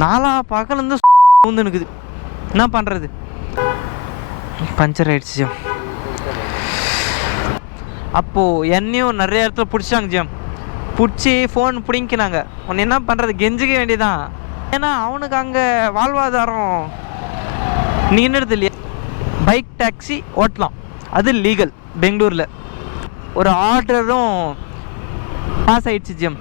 நாலா பக்கலேருந்து வந்து நிற்குது. என்ன பண்ணுறது? பஞ்சர் ஆகிடுச்சு ஜியம். அப்போது என்னையும் நிறைய இடத்துல பிடிச்சாங்க ஜியம். பிடிச்சி ஃபோன் பிடிங்கினாங்க. உன்னை என்ன பண்ணுறது? கெஞ்சிக்க வேண்டியதான். ஏன்னா அவனுக்கு அங்கே வாழ்வாதாரம் நின்றுடுது இல்லையா. பைக் டாக்ஸி ஓட்டலாம், அது லீகல் பெங்களூரில். ஒரு ஆர்டரும் பாஸ் ஆகிடுச்சு ஜியம்.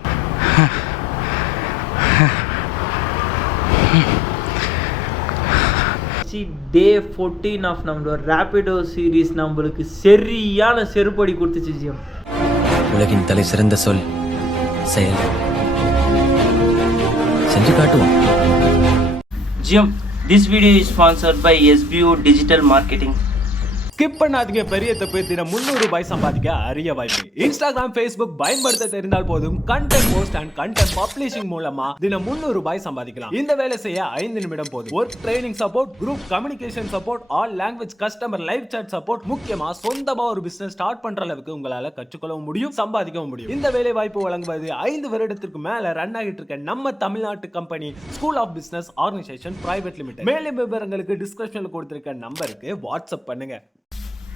டே 14 ஆஃப் நம்மளோட ரேபிடோ சீரீஸ் நம்மளுக்கு சரியான செருப்படி கொடுத்துச்சு ஜியம். உலகின் தலை சிறந்த சொல் செயல். செஞ்சு காட்டுவோம் ஜியம். This video is sponsored by SBO digital marketing. ஸ்கிப் பண்ணாதீங்க. பெரிய தப்பு. தினம் 300 ரூபாய் சம்பாதிக்க அரிய வாய்ப்பு. இன்ஸ்டாகிராம், ஃபேஸ்புக் பயன்படுத்த தெரிந்தால் போதும் content post and content publishing மூலமா தினம் 300 ரூபாய் சம்பாதிக்கலாம். இந்த வேலை செய்ய 5 நிமிடம் போதும். Work training support, group communication support, all language customer live chat support, முக்கியமா சொந்தமா ஒரு பிசினஸ் ஸ்டார்ட் பண்ற அளவுக்கு உங்களால கற்றுக்கொள்ளவும் முடியும், சம்பாதிக்கவும் முடியும். இந்த வேலை வாய்ப்பு வழங்குவது 5 வருடத்திற்கு மேல ரன் ஆகிட்டு இருக்க நம்ம தமிழ்நாட்டு company school of business organisation private limited. மேலும் விவரங்களுக்கு டிஸ்கிரிப்ஷன்ல கொடுத்திருக்க நம்பருக்கு வாட்ஸ்அப் பண்ணுங்க.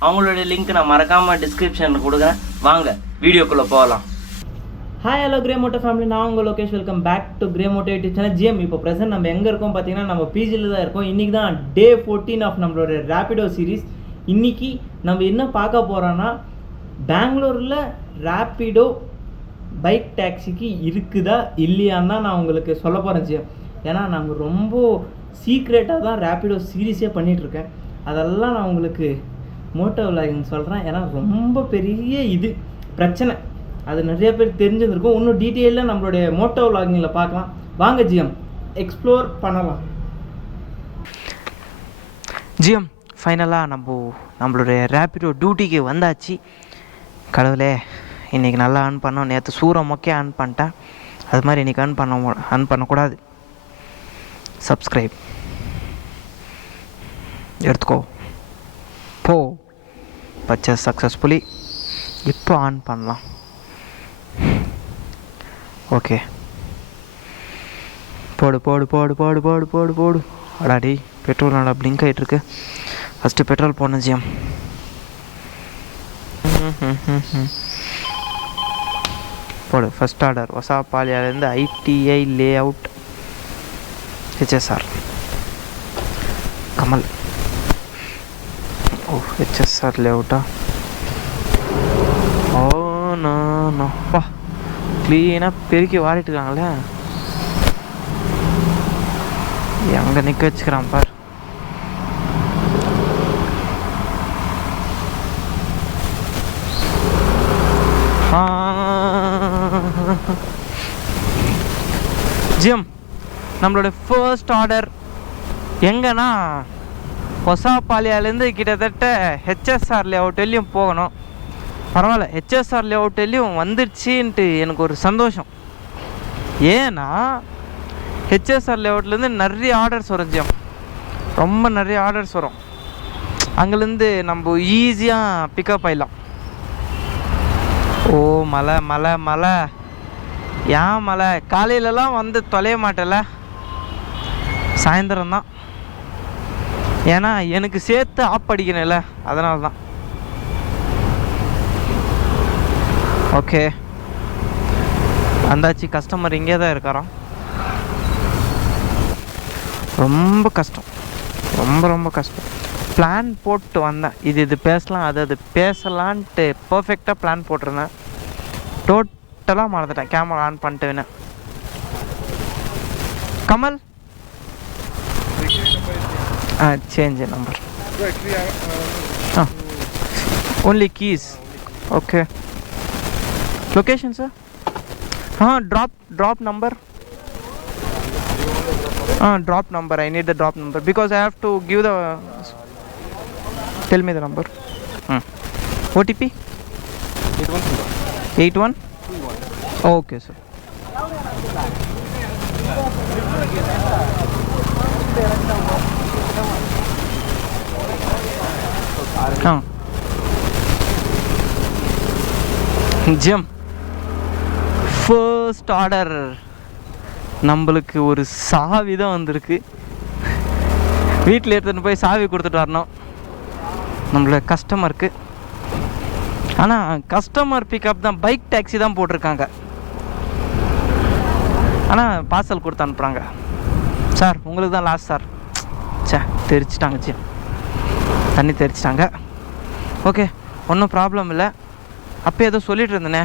அவங்களோட லிங்க் நான் மறக்காமல் டிஸ்கிரிப்ஷனில் கொடுக்குறேன். வாங்க வீடியோக்குள்ளே போகலாம். Hi hello Grey Moto family, நான் உங்கள் Lokesh. Welcome back to Grey Moto YouTube channel. GM. இப்போ ப்ரெசென்ட் நம்ம எங்கே இருக்கோம் பார்த்தீங்கன்னா, நம்ம பிஜியில் தான் இருக்கோம். இன்றைக்கி தான் டே 14 ஆஃப் நம்மளோட ரேபிடோ சீரீஸ். இன்றைக்கி நம்ம என்ன பார்க்க போகிறோன்னா, பெங்களூரில் ரேபிடோ பைக் டாக்ஸிக்கு இருக்குதா இல்லையான்னு தான் நான் உங்களுக்கு சொல்ல போகிறேன் ஜிஎம். ஏன்னா நாங்கள் ரொம்ப சீக்ரெட்டாக தான் ரேபிடோ சீரீஸே பண்ணிகிட்ருக்கேன். அதெல்லாம் நான் உங்களுக்கு மோட்டோ விலாகிங் சொல்கிறேன். ஏன்னா ரொம்ப பெரிய இது பிரச்சனை, அது நிறைய பேர் தெரிஞ்சிருக்கும். இன்னும் டீட்டெயிலாக நம்மளுடைய மோட்டோ விலாகிங்கில் பார்க்கலாம். வாங்க ஜிஎம், எக்ஸ்ப்ளோர் பண்ணலாம். ஜிஎம், ஃபைனலாக நம்மளுடைய ரேபிடோ டியூட்டிக்கு வந்தாச்சு. கடவுளே, இன்றைக்கி நல்லா ஆன் பண்ணோம். நேற்று சூற மொக்கையாக ஆன் பண்ணிட்டேன். அது மாதிரி இன்றைக்கி ஆன் பண்ணக்கூடாது. சப்ஸ்கிரைப் எடுத்துக்கோ போ. Purchase successfully. இப்போ ஆன் பண்ணலாம். ஓகே, போடு போடு போடு போடு போடு போடு போடு. அடாடி, பெட்ரோல் நல்லா பிளிங்க் ஆகிட்டுருக்கு. ஃபஸ்ட்டு பெட்ரோல் போடணும் ஜிஎம். போடு. ஃபஸ்ட் ஆர்டர் வசாபாலியாலேருந்து ITI layout HSR Kamal. ஓ, HSR லேஅவுட்டா? ஓ நோப்பா, க்ளீனாக பெருக்கி வாரிட்டு இருக்காங்களே. எங்கே நிற்க வச்சுக்கிறான் பார். ஜிஎம், நம்மளோட ஃபர்ஸ்ட் ஆர்டர் எங்கன்னா ஒசாபாலியாலேருந்து கிட்டத்தட்ட HSR லேஅவுட்லேயும் போகணும். பரவாயில்ல, HSR லேஅவுட்லேயும் வந்துடுச்சின்ட்டு எனக்கு ஒரு சந்தோஷம். ஏன்னா HSR லேஅவுட்லேருந்து நிறைய ஆர்டர்ஸ் வரும் ஜிஎம். ரொம்ப நிறைய ஆர்டர்ஸ் வரும். அங்கேருந்து நம்ம ஈஸியாக பிக்கப் ஆகிடலாம். ஓ மலை மலை மலை, ஏன் மலை? காலையிலலாம் வந்து தொலைய மாட்டேல, சாயந்தரம் தான். ஏன்னா எனக்கு சேர்த்து ஆப் அடிக்கணும்ல, அதனால தான். ஓகே, வந்தாச்சு. கஸ்டமர் இங்கே தான் இருக்காராம். ரொம்ப கஷ்டம், ரொம்ப ரொம்ப கஷ்டம். பிளான் போட்டு வந்தேன், இது பேசலாம் அது பேசலான்ட்டு பர்ஃபெக்டாக பிளான் போட்டிருந்தேன். டோட்டலாக மறந்துட்டேன். கேமரா ஆன் பண்ணிட்டு வேணேன். Kamal, change the number. Only keys. Okay. Location, sir? Drop number. Drop number. I need the drop number because I have to give the. Tell me the number. OTP. 81. Okay, sir. GM, first order நம்மளுக்கு ஒரு சாவி தான் வந்திருக்கு. வீட்டில் எடுத்துகிட்டு போய் சாவி கொடுத்துட்டு வரணும் நம்மளோட கஸ்டமருக்கு. ஆனால் கஸ்டமர் பிக்கப் தான், பைக் டாக்ஸி தான் போட்டிருக்காங்க. ஆனால் பார்சல் கொடுத்து அனுப்புகிறாங்க. சார் உங்களுக்கு தான் லாஸ்ட் சார். சே தெரிச்சிட்டாங்க ஜிம், தண்ணி தெரிச்சிட்டாங்க. ஓகே ஒன்றும் ப்ராப்ளம் இல்லை. அப்போ ஏதோ சொல்லிட்டு இருந்தேனே.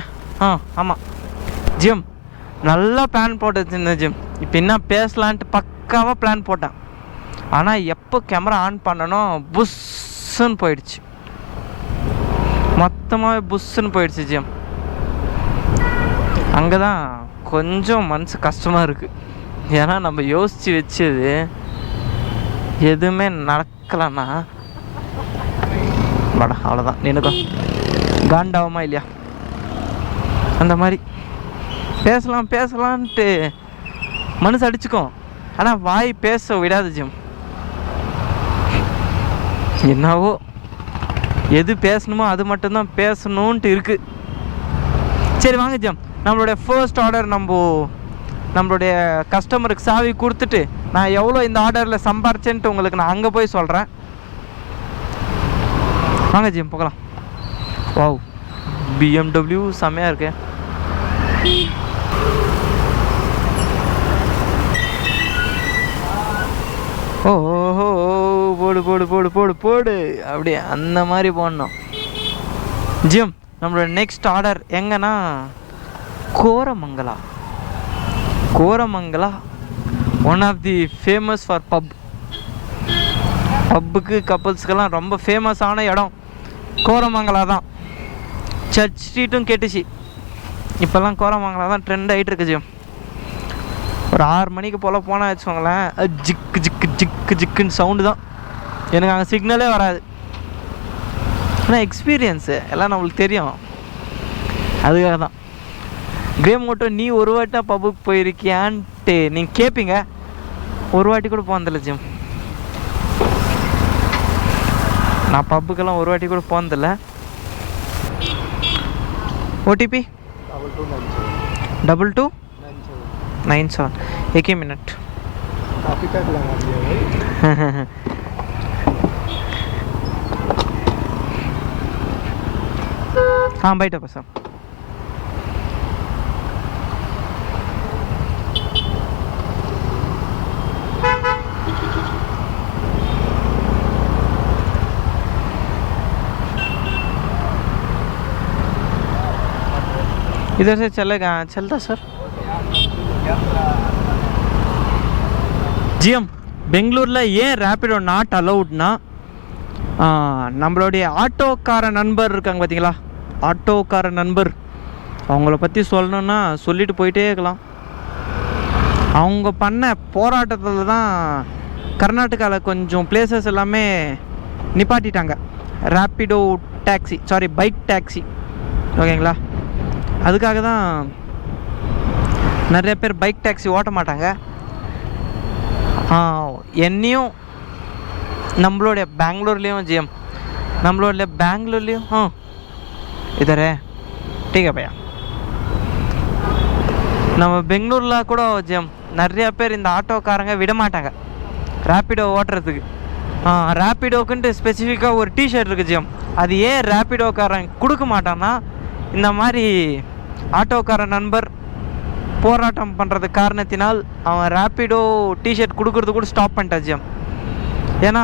ஆமாம் ஜிம், நல்லா பிளான் போட்டு வச்சுருந்தேன் ஜிம். இப்போ என்ன பேசலான்ட்டு பக்காவாக பிளான் போட்டேன். ஆனால் எப்போ கேமரா ஆன் பண்ணணும் புஷ்ஷுன்னு போயிடுச்சு, மொத்தமாகவே புஷ்ஷுன்னு போயிடுச்சு ஜிம். அங்கே தான் கொஞ்சம் மனசு கஷ்டமாக இருக்குது. ஏன்னா நம்ம யோசித்து வச்சது எதுவுமே நடக்கலைன்னா வாடா அவ்வளோதான். நினைக்கும் காண்டாகுமா இல்லையா? அந்த மாதிரி பேசலான்ட்டு மனசு அடிச்சுக்கும், ஆனால் வாய் பேச விடாது ஜிம். என்னவோ எது பேசணுமோ அது மட்டும்தான் பேசணுன்ட்டு இருக்குது. சரி வாங்க ஜிம், நம்மளுடைய ஃபர்ஸ்ட் ஆர்டர் நம்மளுடைய கஸ்டமருக்கு சாவி கொடுத்துட்டு நான் எவ்வளோ இந்த ஆர்டரில் சம்பாரிச்சேன்ட்டு உங்களுக்கு நான் அங்கே போய் சொல்கிறேன். வாங்க ஜிம் போகலாம். வாவ், BMW செம்மையாக இருக்கு. ஓஹோ போடு போடு போடு போடு போடு, அப்படியே அந்த மாதிரி போடணும் ஜிம். நம்மளோட நெக்ஸ்ட் ஆர்டர் எங்கன்னா Koramangala. One of the famous for பப்புக்கு கப்புள்ஸ்க்கெல்லாம் ரொம்ப ஃபேமஸான இடம் கோரமங்கலா தான். சர்ச் ஸ்ட்ரீட்டும் கேட்டுச்சு. இப்போல்லாம் கோரமங்கலா தான் ட்ரெண்ட் ஆகிட்டு இருக்கு ஜிம். ஒரு 6 மணிக்கு போல் போனால் வச்சுக்கோங்களேன், ஜிக்கு ஜிக்கு ஜிக்கு ஜிக்குன்னு சவுண்டு தான். எனக்கு அங்கே சிக்னலே வராது. ஆனால் எக்ஸ்பீரியன்ஸு எல்லாம் நம்மளுக்கு தெரியும். அதுக்காக தான் கேம் மட்டும். நீ ஒரு வாட்டி பப்புக்கு போயிருக்கியான்ட்டு நீங்கள் கேட்பீங்க. ஒரு வாட்டி கூட போனதில்லை ஜிம். நான் பப்புக்கெல்லாம் ஒரு வாட்டி கூட போனதில்லை. OTP 2297 एक ही मिनट. काफी तक लगा दिया भाई. हाँ बैठो बस. इधर से चलेगा, चलता सर. ஜிஎம், பெங்களூரில் ஏன் ரேப்பிடோ நாட் அலவுட்னா, நம்மளுடைய ஆட்டோக்கார நண்பர் இருக்காங்க பார்த்தீங்களா, ஆட்டோக்கார நண்பர், அவங்கள பற்றி சொல்லணுன்னா சொல்லிட்டு போயிட்டே இருக்கலாம். அவங்க பண்ண போராட்டத்தில் தான் கர்நாடகாவில் கொஞ்சம் பிளேசஸ் எல்லாமே நிப்பாட்டிட்டாங்க. Rapido taxi, sorry bike taxi, ஓகேங்களா. அதுக்காக தான் நிறைய பேர் பைக் டாக்ஸி ஓட்ட மாட்டாங்க. என்னையும் நம்மளுடைய பெங்களூர்லேயும் ஜிஎம், நம்மளுடைய பெங்களூர்லேயும் இதரே டீக்கா பையா, நம்ம பெங்களூரில் கூட ஜிஎம் நிறையா பேர் இந்த ஆட்டோக்காரங்க விட மாட்டாங்க ரேப்பிடோ ஓட்டுறதுக்கு. ரேப்பிடோக்குன்ட்டு ஸ்பெசிஃபிக்காக ஒரு டிஷர்ட் இருக்குது ஜிஎம். அது ஏன் ரேப்பிடோக்காரன் கொடுக்க மாட்டான்னா, இந்த மாதிரி ஆட்டோக்கார நண்பர் போராட்டம் பண்ணுறது காரணத்தினால் அவன் ரேப்பிடோ டிஷர்ட் கொடுக்கறது கூட ஸ்டாப் பண்ணிட்டான் ஜிஎம். ஏன்னா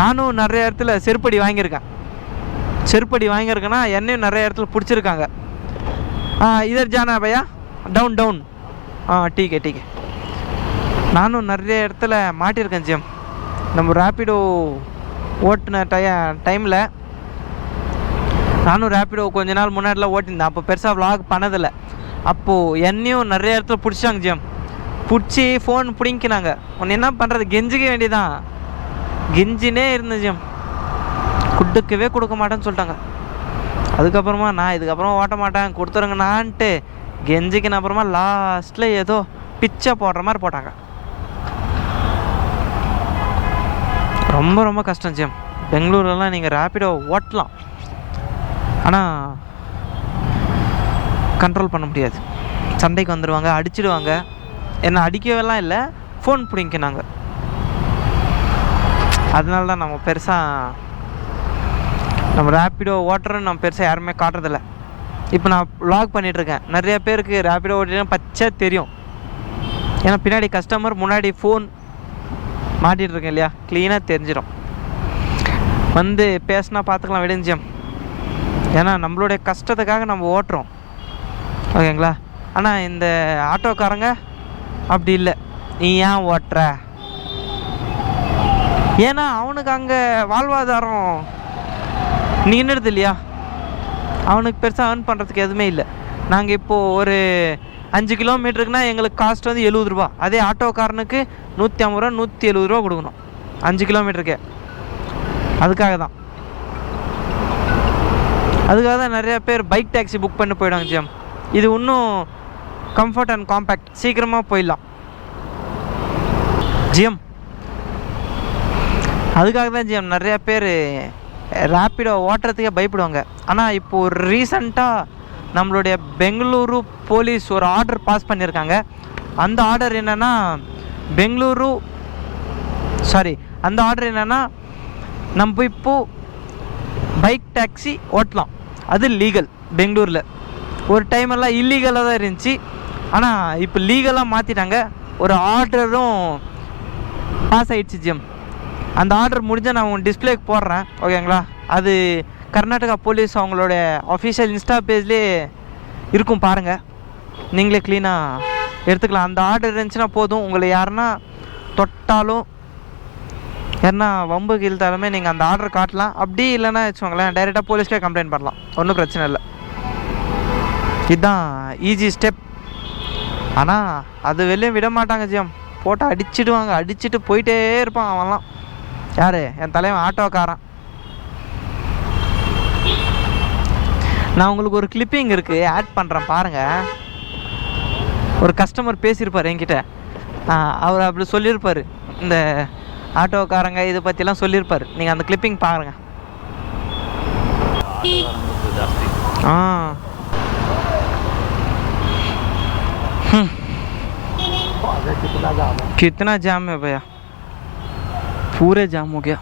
நானும் நிறைய இடத்துல செருப்படி வாங்கியிருக்கேன்னா என்னையும் நிறைய இடத்துல பிடிச்சிருக்காங்க. இதர் ஜானா பையா, டவுன் டீக்கே. நானும் நிறைய இடத்துல மாட்டியிருக்கேன் ஜிஎம். நம்ம ரேப்பிடோ ஓட்டுன டைமில் நானும் ரேப்பிடோ கொஞ்ச நாள் முன்னாடிலாம் ஓட்டியிருந்தேன். அப்போ பெருசாக விளாக் பண்ணதில்லை. அப்போது என்னையும் நிறைய இடத்துல பிடிச்சாங்க ஜிஎம். பிடிச்சி ஃபோன் பிடிங்கினாங்க. உன்னை என்ன பண்ணுறது, கெஞ்சிக்க வேண்டியதான். கெஞ்சினே இருந்தேன் ஜிஎம். கொடுக்க மாட்டேன்னு சொல்லிட்டாங்க. அதுக்கப்புறமா நான் இதுக்கப்புறம் ஓட்ட மாட்டேன், கொடுத்துருங்கண்ணான்ட்டு கெஞ்சிக்கின அப்புறமா லாஸ்ட்டில் ஏதோ பிச்சை போடுற மாதிரி போட்டாங்க. ரொம்ப கஷ்டம் ஜிஎம். பெங்களூர்லாம் நீங்கள் ரேப்பிடோ ஓட்டலாம், ஆனால் கண்ட்ரோல் பண்ண முடியாது. சண்டைக்கு வந்துடுவாங்க, அடிச்சிடுவாங்க. என்னை அடிக்கவெல்லாம் இல்லை, ஃபோன் பிடிங்கினாங்க. அதனால தான் நம்ம பெருசாக நம்ம ரேப்பிடோ ஓட்டுறோன்னு நம்ம பெருசாக யாருமே காட்டுறதில்ல. இப்போ நான் வ்ளாக் பண்ணிகிட்ருக்கேன், நிறைய பேருக்கு ரேப்பிடோ ஓட்டினா பச்சை தெரியும். ஏன்னா பின்னாடி கஸ்டமர், முன்னாடி ஃபோன் மாட்டிகிட்ருக்கேன் இல்லையா, க்ளீனாக தெரிஞ்சிடும். வந்து பேசினா பார்த்துக்கலாம் விடுஞ்சியம். ஏன்னா நம்மளுடைய கஷ்டத்துக்காக நம்ம ஓட்டுறோம், ஓகேங்களா. ஆனால் இந்த ஆட்டோக்காரங்க அப்படி இல்லை. நீ ஏன் ஓட்டுற? ஏன்னா அவனுக்கு அங்கே வாழ்வாதாரம் நின்றுடுது இல்லையா, அவனுக்கு பெருசாக ஏர்ன் பண்ணுறதுக்கு எதுவுமே இல்லை. நாங்கள் இப்போது ஒரு 5 கிலோமீட்டருக்குனா எங்களுக்கு காஸ்ட் வந்து 70 ரூபா. அதே ஆட்டோக்காரனுக்கு 150 ரூபா 170 ரூபா கொடுக்கணும் 5 கிலோமீட்டருக்கே. அதுக்காக தான் நிறைய பேர் பைக் டாக்ஸி புக் பண்ணி போயிடுவாங்க ஜிஎம். இது இன்னும் கம்ஃபர்ட் அண்ட் காம்பேக்ட், சீக்கிரமாக போயிடலாம் ஜிஎம். அதுக்காக தான் ஜிஎம் நிறைய பேர் ரேப்பிடோ ஓட்டுறதுக்கே பயப்படுவாங்க. ஆனால் இப்போது ரீசண்டாக நம்மளுடைய பெங்களூரு போலீஸ் ஒரு ஆர்டர் பாஸ் பண்ணியிருக்காங்க. அந்த ஆர்டர் என்னென்னா நம்ம இப்போது பைக் டாக்ஸி ஓட்டலாம், அது லீகல் பெங்களூரில். ஒரு டைமெல்லாம் இல்லீகலாக தான் இருந்துச்சு, ஆனால் இப்போ லீகலாக மாற்றிட்டாங்க. ஒரு ஆர்டரும் பாஸ் ஆகிடுச்சு ஜிஎம். அந்த ஆர்டர் முடிஞ்சால் நான் உங்கள் டிஸ்பிளேக்கு போடுறேன், ஓகேங்களா. அது கர்நாடகா போலீஸ் அவங்களோட அஃபிஷியல் இன்ஸ்டா பேஜ்லேயே இருக்கும், பாருங்கள், நீங்களே க்ளீனாக எடுத்துக்கலாம். அந்த ஆர்டர் இருந்துச்சுன்னா போதும், உங்களை யாருன்னா தொட்டாலும் யாருன்னா வம்புக்கு இழுத்தாலுமே நீங்கள் அந்த ஆர்டர் காட்டலாம். அப்படி இல்லைன்னா வச்சுக்கோங்களேன், டைரெக்டாக போலீஸ்க்கே கம்ப்ளைண்ட் பண்ணலாம், ஒன்றும் பிரச்சனை இல்லை. இதுதான் ஈஸி ஸ்டெப். ஆனால் அது வெளியே விட மாட்டாங்க ஜிஎம், போட்டு அடிச்சுட்டு போயிட்டே இருப்பான் அவன்லாம். யார்? என் தலைவன் ஆட்டோக்காரன். நான் உங்களுக்கு ஒரு கிளிப்பிங் இருக்குது, ஆட் பண்ணுறேன் பாருங்கள். ஒரு கஸ்டமர் பேசியிருப்பார் என்கிட்ட, அவர் அப்படி சொல்லியிருப்பார், இந்த ஆட்டோக்காரங்க இதை பற்றிலாம் சொல்லியிருப்பார். நீங்கள் அந்த கிளிப்பிங் பாருங்கள். कितना जाम है भैया, पूरे जाम हो गया.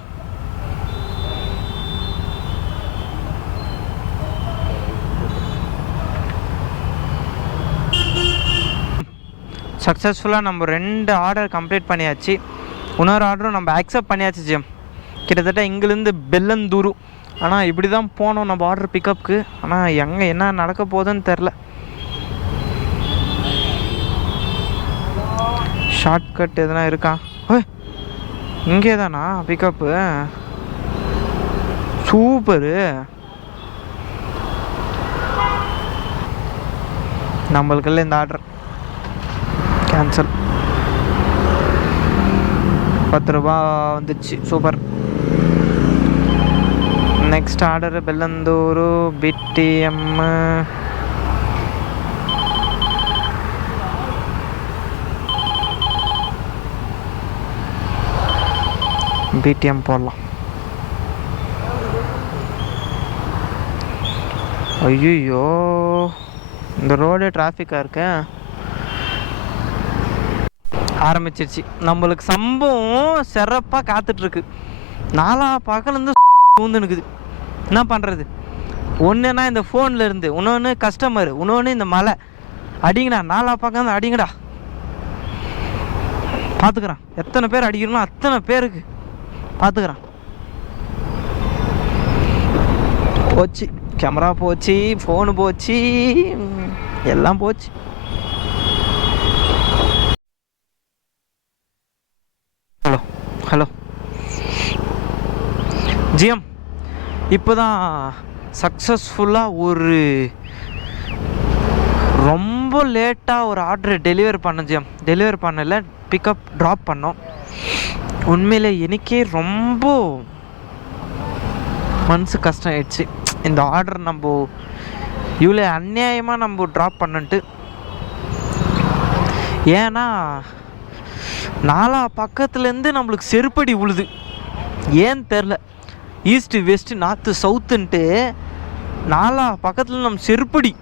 சக்ஸஸ்ஃபுல்லாக நம்ம 2 ஆர்டர் கம்ப்ளீட் பண்ணியாச்சு. இன்னொரு ஆர்டரும் நம்ம அக்செப்ட் பண்ணியாச்சு ஜிஎம். கிட்டத்தட்ட இங்கேருந்து பெல்லந்தூரு. ஆனால் இப்படி தான் போனோம் நம்ம ஆர்டர் பிக்கப்புக்கு. ஆனால் எங்கே என்ன நடக்க போகுதுன்னு தெரில. ஷார்ட்கட் எதுனா இருக்கா? இங்கே தானா பிக்கப்பு? சூப்பரு. நம்மளுக்குள்ள இந்த ஆர்டர் கேன்சல். 10 ரூபா வந்துச்சு, super. Next order Bellandur BTM. BTM போடலாம். ஐயோ, இந்த ரோடே டிராஃபிக்காக இருக்கு. ஆரம்பிச்சிருச்சு நம்மளுக்கு சம்பவம். சிறப்பாக காத்துட்ருக்கு. 4 பக்கம்லேருந்து ஊந்துனுக்குது. என்ன பண்ணுறது? ஒன்றுனா இந்த ஃபோனில் இருந்து, இன்னொன்று கஸ்டமரு, இன்னொன்று இந்த மலை. அடிங்கடா, 4 பக்கம் தான் அடிங்கடா. பார்த்துக்குறான், எத்தனை பேர் அடிக்கணும் அத்தனை பேருக்கு பார்த்துக்குறான். போச்சு, கேமரா போச்சு, ஃபோனு போச்சு, எல்லாம் போச்சு. ஹலோ ஜிஎம், இப்போ தான் சக்ஸஸ்ஃபுல்லாக ஒரு ரொம்ப லேட்டாக ஒரு ஆர்டர் டெலிவரி பண்ணோம் ஜிஎம். டெலிவரி பண்ணல, பிக்கப் ட்ராப் பண்ணோம். உண்மையிலே எனக்கே ரொம்ப மனசு கஷ்டம் ஆயிடுச்சு. இந்த ஆர்டர் நம்ம இவ்வளோ அநியாயமாக நம்ம ட்ராப் பண்ணிட்டு. ஏன்னா 4 பக்கத்துலேருந்து நம்மளுக்கு செருப்படி உழுது. ஏன்னு தெரில, ஈஸ்ட்டு வெஸ்ட்டு நார்த்து சவுத்துன்ட்டு 4 பக்கத்தில் நம்ம செருப்படி.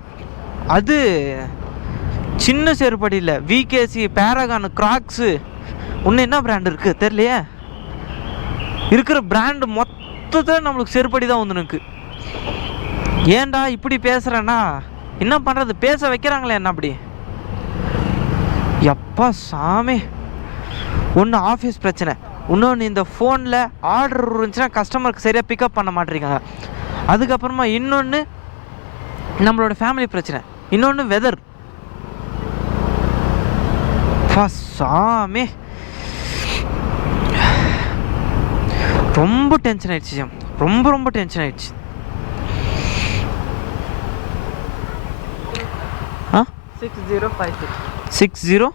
அது சின்ன செருப்படி இல்லை, விகேசி, பேராகான், கிராக்ஸு, இன்னும் என்ன பிராண்ட் இருக்குது தெரியலையே. இருக்கிற பிராண்டு மொத்தத்தில் நம்மளுக்கு செருப்படி தான் வந்து நிற்கு. ஏன்டா இப்படி பேசுகிறேன்னா என்ன பண்ணுறது, பேச வைக்கிறாங்களே என்ன அப்படி. எப்பா சாமி, ஒன்று ஆஃபீஸ் பிரச்சனை, இன்னொன்று இந்த ஃபோனில் ஆர்டர் இருந்துச்சுன்னா கஸ்டமருக்கு சரியாக பிக்கப் பண்ண மாட்டேங்கிறாங்க. அதுக்கப்புறமா இன்னொன்று நம்மளோட ஃபேமிலி பிரச்சனை, இன்னொன்று வெதர். சாமி ரொம்ப டென்ஷன் ஆயிடுச்சு, ரொம்ப டென்ஷன் ஆயிடுச்சு. 6056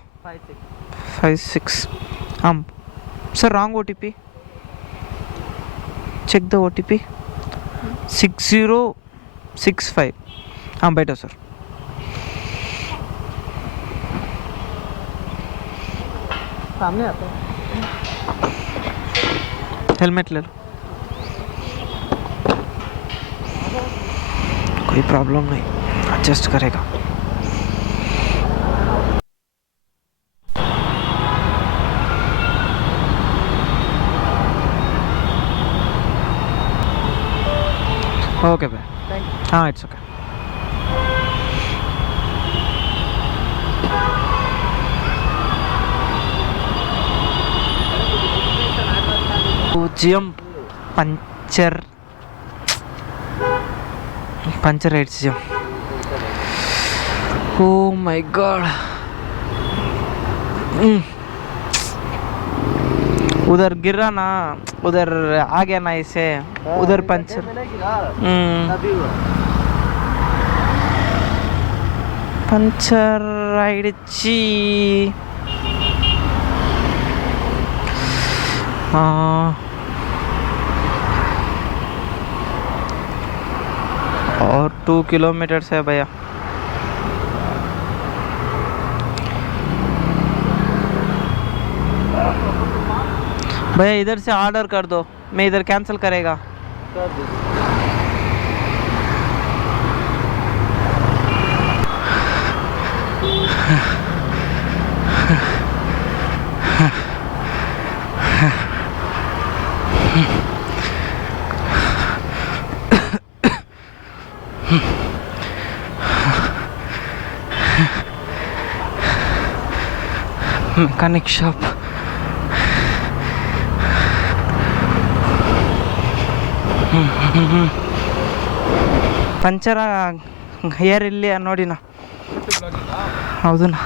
sir, wrong OTP, check the OTP. 6065 better sir. सामने आता है, हेलमेट ले लो, कोई प्रॉब्लम नहीं, एडजस्ट करेगा. ओके भाई, हाँ इट्स ओके. பூஜ்ஜியம் பஞ்சர் ஆயிடுச்சு. Oh my god. उधर गिरा ना, उधर आ गया ना इसे, उधर पंचर. पंचर आइडिची. और 2 किलोमीटर है भैया. भैया इधर से ऑर्डर कर दो, मैं इधर कैंसिल करेगा. Mechanic shop. ಪಂಚರ ಏರ್ ಇಲ್ಲಿ ನೋಡಿ ನಾ. ಹೌದು ನಾ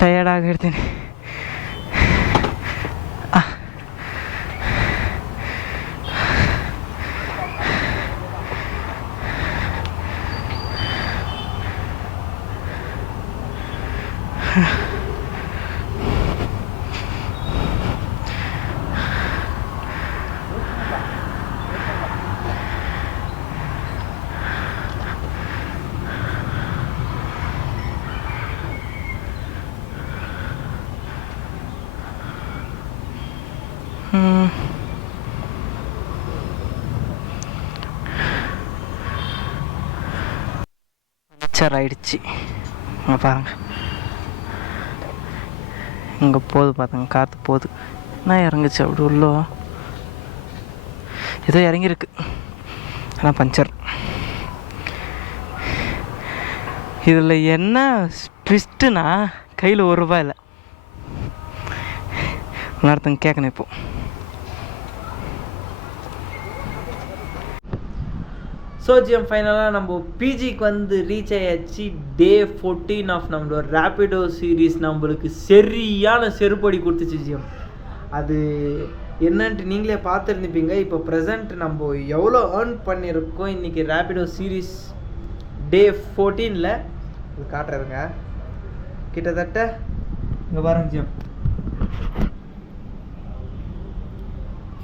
ಟಯರ್ಡ್ ಆಗಿರ್ತೀನಿ. பஞ்சர் ஆயிடுச்சு. பாருங்க இங்கே போகுது, பார்த்துங்க காற்று போகுது. என்ன இறங்குச்சு அப்படி உள்ள ஏதோ இறங்கியிருக்கு, ஆனால் பஞ்சர். இதில் என்ன ட்விஸ்ட்டுனா கையில் ₹1 இல்லை. ஒருத்தங்க கேட்கணும் இப்போ. ஸோ ஜிஎம் ஃபைனலாக நம்ம பிஜிக்கு வந்து ரீச் ஆயாச்சு. டே 14 ஆஃப் நம்மளோட ரேபிடோ சீரீஸ் நம்மளுக்கு சரியான செருப்படி கொடுத்துச்சு ஜிஎம். அது என்னன்ட்டு நீங்களே பார்த்துருந்துப்பீங்க. இப்போ ப்ரெசண்ட் நம்ம எவ்வளோ ஏர்ன் பண்ணியிருக்கோம் இன்றைக்கி ரேபிடோ சீரீஸ் டே 14ல் இது காட்டுறதுங்க. கிட்டத்தட்ட இங்கே பாருங்க ஜிஎம்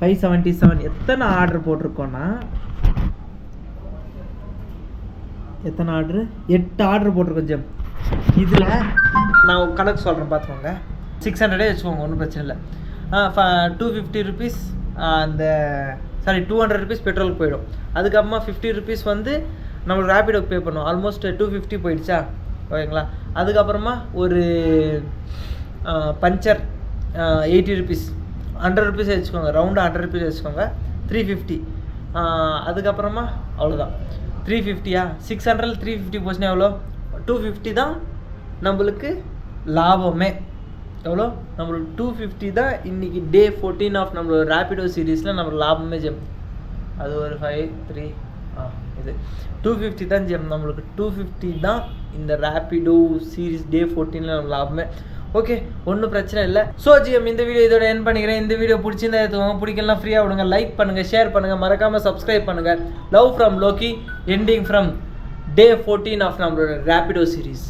577. எத்தனை ஆர்டர் போட்டிருக்கோன்னா, எத்தனை ஆர்டரு? 8 ஆர்டர் போட்டிருக்கோம் ஜிஎம். இதில் நான் கணக்கு சொல்கிறேன் பார்த்துக்கோங்க. 600 வச்சுக்கோங்க, ஒன்றும் பிரச்சனை இல்லை. 250 ருபீஸ் அந்த 200 ருபீஸ் பெட்ரோலுக்கு போயிடும். அதுக்கப்புறமா 50 ருபீஸ் வந்து நம்மளுக்கு ரேபிடோக்கு பே பண்ணுவோம். ஆல்மோஸ்ட் 250 போயிடுச்சா. ஓகேங்களா. அதுக்கப்புறமா ஒரு பஞ்சர் 80 ருபீஸ், 100 ருபீஸ் வச்சுக்கோங்க, ரவுண்டாக 100 ருபீஸ் வச்சுக்கோங்க, 350. அதுக்கப்புறமா அவ்வளோதான் 350. 600 350 போச்சுன்னா எவ்வளோ? 250 தான் நம்மளுக்கு லாபமே. எவ்வளோ? நம்மளுக்கு 250 தான் இன்றைக்கி டே 14 ஆஃப் நம்மளோட ரேபிடோ சீரீஸில் நம்ம லாபமே ஜெம். அது ஒரு 5 3 இது 250 தான் ஜெம். நம்மளுக்கு 250 தான் இந்த ரேபிடோ சீரீஸ் டே 14ல் நம்ம லாபமே. ஓகே, ஒன்றும் பிரச்சனை இல்லை. ஸோ ஜிஎம் இந்த வீடியோ இதோட என் பண்ணிக்கிறேன். இந்த வீடியோ பிடிச்சிருந்தா எடுத்துக்கோங்க, பிடிக்கலாம் ஃப்ரீயாக விடுங்க, லைக் பண்ணுங்கள், ஷேர் பண்ணுங்கள், மறக்காமல் சப்ஸ்கிரைப் பண்ணுங்கள். Love from Loki, ending from day 14 of நம்மளோட ரேபிடோ சீரீஸ்.